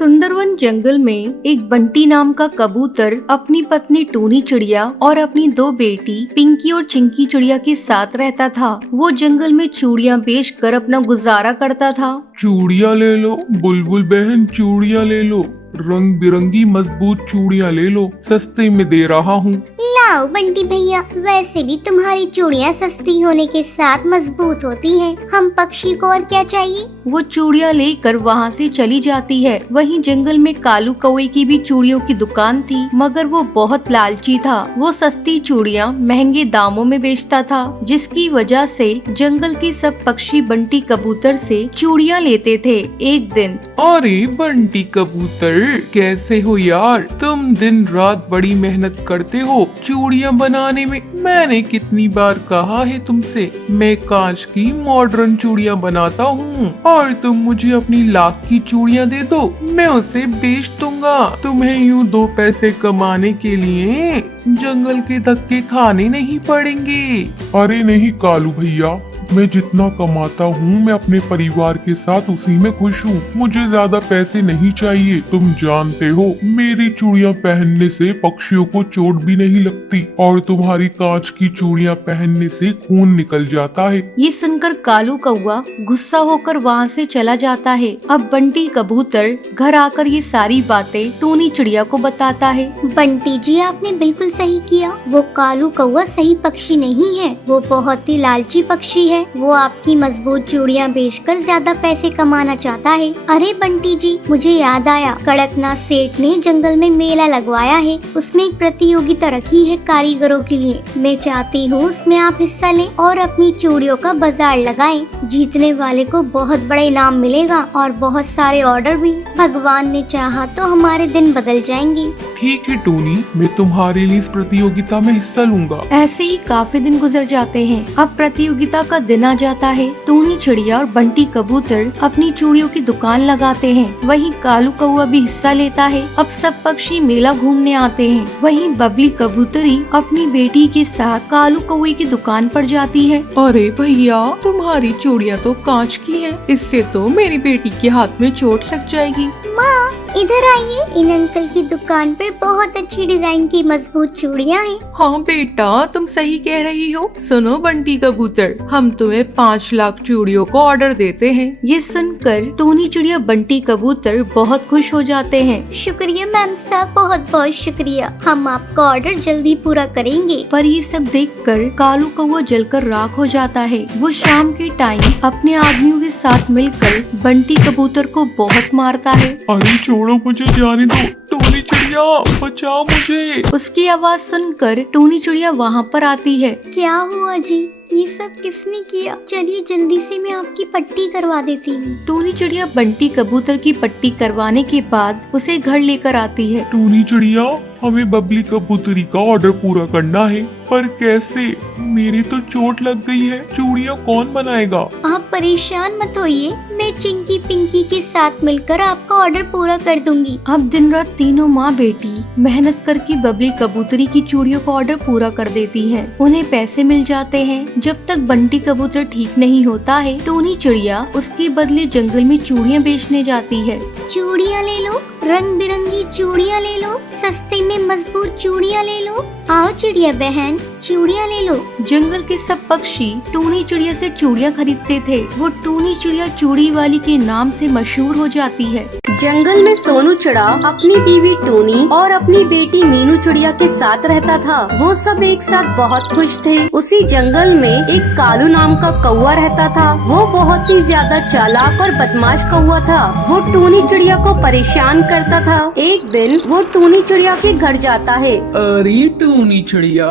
सुंदरवन जंगल में एक बंटी नाम का कबूतर अपनी पत्नी टूनी चिड़िया और अपनी दो बेटी पिंकी और चिंकी चिड़िया के साथ रहता था। वो जंगल में चूड़ियाँ बेचकर अपना गुजारा करता था। चूड़ियाँ ले लो बुलबुल बहन, चूड़ियाँ ले लो, रंग बिरंगी मजबूत चूड़ियाँ ले लो, सस्ते में दे रहा हूँ। लाओ बंटी भैया, वैसे भी तुम्हारी चूड़ियाँ सस्ती होने के साथ मजबूत होती हैं। हम पक्षी को और क्या चाहिए। वो चूड़ियाँ लेकर वहाँ से चली जाती है। वहीं जंगल में कालू कौवे की भी चूड़ियों की दुकान थी, मगर वो बहुत लालची था। वो सस्ती चूड़ियाँ महंगे दामों में बेचता था, जिसकी वजह से जंगल के सब पक्षी बंटी कबूतर से चूड़ियाँ लेते थे। एक दिन, अरे बंटी कबूतर, कैसे हो यार? तुम दिन रात बड़ी मेहनत करते हो चूड़ियाँ बनाने में। मैंने कितनी बार कहा है तुमसे, मैं कांच की मॉडर्न चूड़ियाँ बनाता हूँ और तुम मुझे अपनी लाख की चूड़ियाँ दे दो, मैं उसे बेच दूंगा। तुम्हें यूँ दो पैसे कमाने के लिए जंगल के धक्के खाने नहीं पड़ेंगे। अरे नहीं कालू भैया, मैं जितना कमाता हूँ मैं अपने परिवार के साथ उसी में खुश हूँ। मुझे ज्यादा पैसे नहीं चाहिए। तुम जानते हो मेरी चूड़ियाँ पहनने से पक्षियों को चोट भी नहीं लगती और तुम्हारी कांच की चूड़ियाँ पहनने से खून निकल जाता है। ये सुनकर कालू कौवा गुस्सा होकर वहाँ से चला जाता है। अब बंटी कबूतर घर आकर ये सारी बातें टूनी चिड़िया को बताता है। बंटी जी, आपने बिल्कुल सही किया। वो कालू कौवा सही पक्षी नहीं है, वो बहुत ही लालची पक्षी है। वो आपकी मजबूत चूड़ियाँ बेचकर ज्यादा पैसे कमाना चाहता है। अरे बंटी जी, मुझे याद आया, कड़कनाथ सेठ ने जंगल में मेला लगवाया है। उसमें एक प्रतियोगिता रखी है कारीगरों के लिए। मैं चाहती हूँ उसमें आप हिस्सा लें और अपनी चूड़ियों का बाजार लगाएं। जीतने वाले को बहुत बड़ा इनाम मिलेगा और बहुत सारे ऑर्डर भी। भगवान ने चाहा तो हमारे दिन बदल जाएंगे। ठीक है टूनी, मैं तुम्हारे लिए इस प्रतियोगिता में हिस्सा लूंगा। ऐसे ही काफी दिन गुजर जाते हैं। अब प्रतियोगिता का दिन आ जाता है। टूनी चिड़िया और बंटी कबूतर अपनी चूड़ियों की दुकान लगाते हैं। वहीं कालू कौवा भी हिस्सा लेता है। अब सब पक्षी मेला घूमने आते हैं। वहीं बबली कबूतरी अपनी बेटी के साथ कालू कौवे की दुकान पर जाती है। अरे भैया, तुम्हारी चूड़ियाँ तो कांच की हैं। इससे तो मेरी बेटी के हाथ में चोट लग जाएगी। माँ, इधर आइए, इन अंकल की दुकान पर बहुत अच्छी डिजाइन की मजबूत चूड़ियाँ हैं। हाँ बेटा, तुम सही कह रही हो। सुनो बंटी कबूतर, हम तुम्हें 5 लाख चूड़ियों को ऑर्डर देते हैं। ये सुनकर टूनी चिड़िया बंटी कबूतर बहुत खुश हो जाते हैं। शुक्रिया मैम साहब, बहुत बहुत शुक्रिया। हम आपका ऑर्डर जल्दी पूरा करेंगे। पर ये सब देखकर कालू कौवा जलकर राख हो जाता है। वो शाम के टाइम अपने आदमियों के साथ मिलकर बंटी कबूतर को बहुत मारता है। अरे छोड़ो, मुझे जाने दो। टूनी चिड़िया, बचाओ मुझे। उसकी आवाज सुनकर टूनी चिड़िया वहाँ पर आती है। क्या हुआ जी? ये सब किसने किया? चलिए जल्दी से मैं आपकी पट्टी करवा देती हूँ। टूनी चिड़िया बंटी कबूतर की पट्टी करवाने के बाद उसे घर लेकर आती है। टूनी चिड़िया, हमें बबली कबूतरी का ऑर्डर पूरा करना है, पर कैसे? मेरी तो चोट लग गई है। चूड़ियाँ कौन बनाएगा? आप परेशान मत होइए, मैं चिंकी पिंकी के साथ मिलकर आपका ऑर्डर पूरा कर दूंगी। अब दिन रात तीनों माँ बेटी मेहनत करके बबली कबूतरी की चूड़ियों का ऑर्डर पूरा कर देती है। उन्हें पैसे मिल जाते हैं। जब तक बंटी कबूतर ठीक नहीं होता है, टूनी चिड़िया उसके बदले जंगल में चूड़ियाँ बेचने जाती है। चूड़ियाँ ले लो, रंग बिरंगी चूड़ियाँ ले लो, सस्ते में मजबूत चूड़ियाँ ले लो। आओ चिड़िया बहन, चूड़ियाँ ले लो। जंगल के सब पक्षी टूनी चिड़िया से चूड़ियाँ खरीदते थे। वो टूनी चिड़िया चूड़ी वाली के नाम से मशहूर हो जाती है। जंगल में सोनू चिड़ा अपनी बीवी टूनी और अपनी बेटी मीनू चिड़िया के साथ रहता था। वो सब एक साथ बहुत खुश थे। उसी जंगल में एक कालू नाम का कौवा रहता था। वो बहुत ही ज्यादा चालाक और बदमाश कौवा था। वो टूनी चिड़िया को परेशान करता था। एक दिन वो टूनी चिड़िया के घर जाता है। अरे टूनी चिड़िया,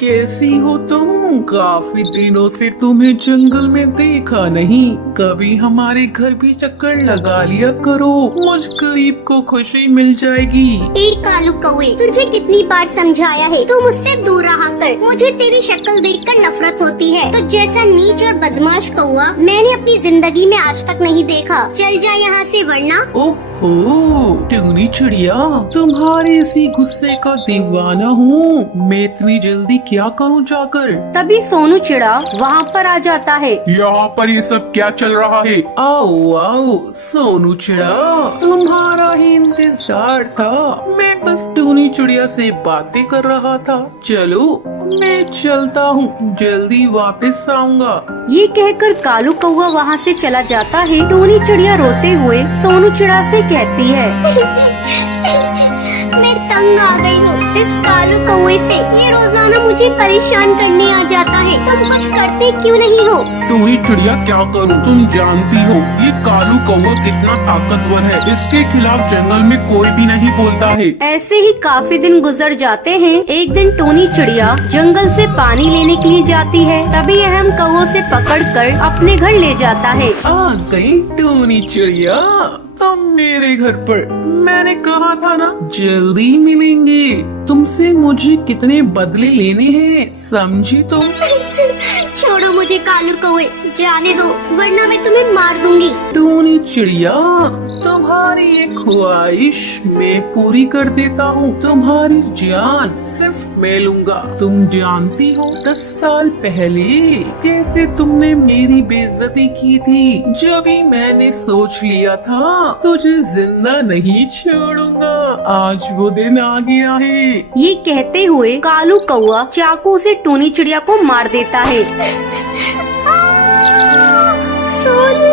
कैसी हो तुम? काफी दिनों से तुम्हें जंगल में देखा नहीं। कभी हमारे घर भी चक्कर लगा लिया करो, मुझ गरीब को खुशी मिल जाएगी। एक कालू कौवे, तुझे कितनी बार समझाया है, तू मुझसे दूर रहा कर। मुझे तेरी शक्ल देखकर नफरत होती है। तो जैसा नीच और बदमाश कौवा मैंने अपनी जिंदगी में आज तक नहीं देखा। चल जा यहाँ से, वरना। ओहो टूनी चिड़िया, तुम्हारे इसी गुस्से का दीवाना हूँ। मैं इतनी जल्दी क्या करूँ जाकर? तभी सोनू चिड़ा वहाँ पर आ जाता है। यहाँ पर ये सब क्या चल रहा है? आओ आओ सोनू चिड़ा, तुम्हारा इंतजार था। मैं बस टूनी चिड़िया से बातें कर रहा था। चलो मैं चलता हूँ, जल्दी वापस आऊंगा। ये कहकर कालू कौवा वहाँ से चला जाता है। टूनी चिड़िया रोते हुए सोनू चिड़ा से कहती है, मैं तंग आ गई हूँ इस कालू कौवे से। ये रोजाना मुझे परेशान करने आ जाता है। तुम कुछ करते क्यों नहीं हो? टूनी चिड़िया क्या करूँ, तुम जानती हो ये कालू कौवा कितना ताकतवर है। इसके खिलाफ जंगल में कोई भी नहीं बोलता है। ऐसे ही काफी दिन गुजर जाते हैं। एक दिन टूनी चिड़िया जंगल से पानी लेने के लिए जाती है। तभी अहम कौवे से पकड़कर अपने घर ले जाता है। आ गई टूनी चिड़िया तुम मेरे घर पर। मैंने कहा था ना जल्दी मिलेंगे। तुमसे मुझे कितने बदले लेने हैं, समझी तुम? छोड़ो मुझे कालू कौवे, जाने दो वरना मैं तुम्हें मार दूंगी। टूनी चिड़िया तुम्हारी ये ख्वाहिश मैं पूरी कर देता हूँ। तुम्हारी जान सिर्फ मैं लूंगा। तुम जानती हो 10 साल पहले कैसे तुमने मेरी बेइज्जती की थी। जब ही मैंने सोच लिया था तुझे जिंदा नहीं छोड़ूंगा। आज वो दिन आ गया है। ये कहते हुए कालू कौवा चाकू से टूनी चिड़िया को मार देता है। सोनू,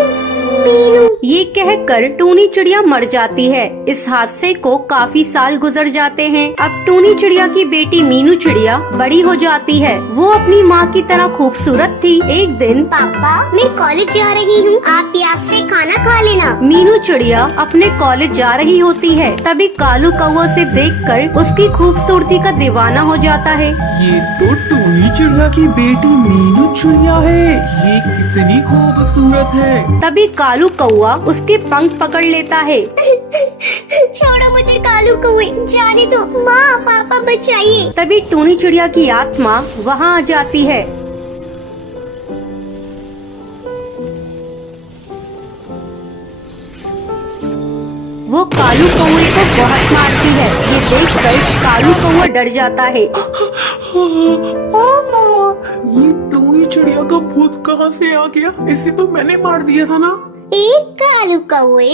मीनू, ये कहकर टूनी चिड़िया मर जाती है। इस हादसे को काफी साल गुजर जाते हैं। अब टूनी चिड़िया की बेटी मीनू चिड़िया बड़ी हो जाती है। वो अपनी माँ की तरह खूबसूरत थी। एक दिन पापा मैं कॉलेज जा रही हूँ, आप प्यास से खाना खा लेना। मीनू चिड़िया अपने कॉलेज जा रही होती है। तभी कालू कौवा से देखकर उसकी खूबसूरती का दीवाना हो जाता है। ये तो टूनी चिड़िया की बेटी मीनू चिड़िया है। ये कितनी खूबसूरत है। तभी कालू कौवा उसके पंख पकड़ लेता है। छोड़ो मुझे कालू कौवे, जाने दो। माँ पापा बचाइए। तभी टूनी चिड़िया की आत्मा वहाँ आ जाती है। वो कालू कौवे को बहुत मारती है। ये देखकर कालू कौवा डर जाता है। ये टूनी चिड़िया का भूत कहाँ से आ गया? इसे तो मैंने मार दिया था ना। एक कालू कौवे,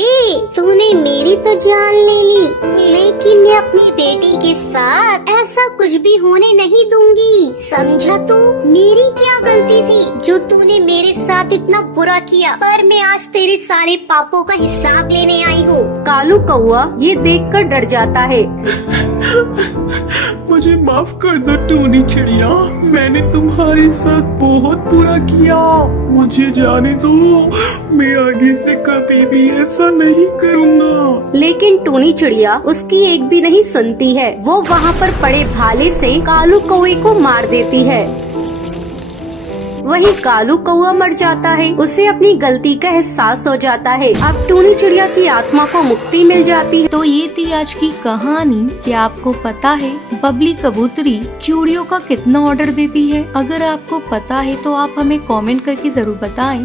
तूने मेरी तो जान ले ली, लेकिन मैं अपनी बेटी के साथ ऐसा कुछ भी होने नहीं दूंगी। समझा तू? मेरी क्या गलती थी जो तूने मेरे साथ इतना बुरा किया? पर मैं आज तेरे सारे पापों का हिसाब लेने आई हूँ। कालू कौवा ये देखकर डर जाता है। मुझे माफ कर दो टूनी चिड़िया, मैंने तुम्हारे साथ बहुत बुरा किया। मुझे जाने दो, मैं आगे से कभी भी ऐसा नहीं करूँगा। लेकिन टूनी चिड़िया उसकी एक भी नहीं सुनती है। वो वहाँ पर पड़े भाले से कालू कौवे को मार देती है। वहीं कालू कौवा मर जाता है। उसे अपनी गलती का एहसास हो जाता है। अब टूनी चिड़िया की आत्मा को मुक्ति मिल जाती है। तो ये थी आज की कहानी। क्या आपको पता है बबली कबूतरी चूड़ियों का कितना ऑर्डर देती है? अगर आपको पता है तो आप हमें कमेंट करके जरूर बताएं।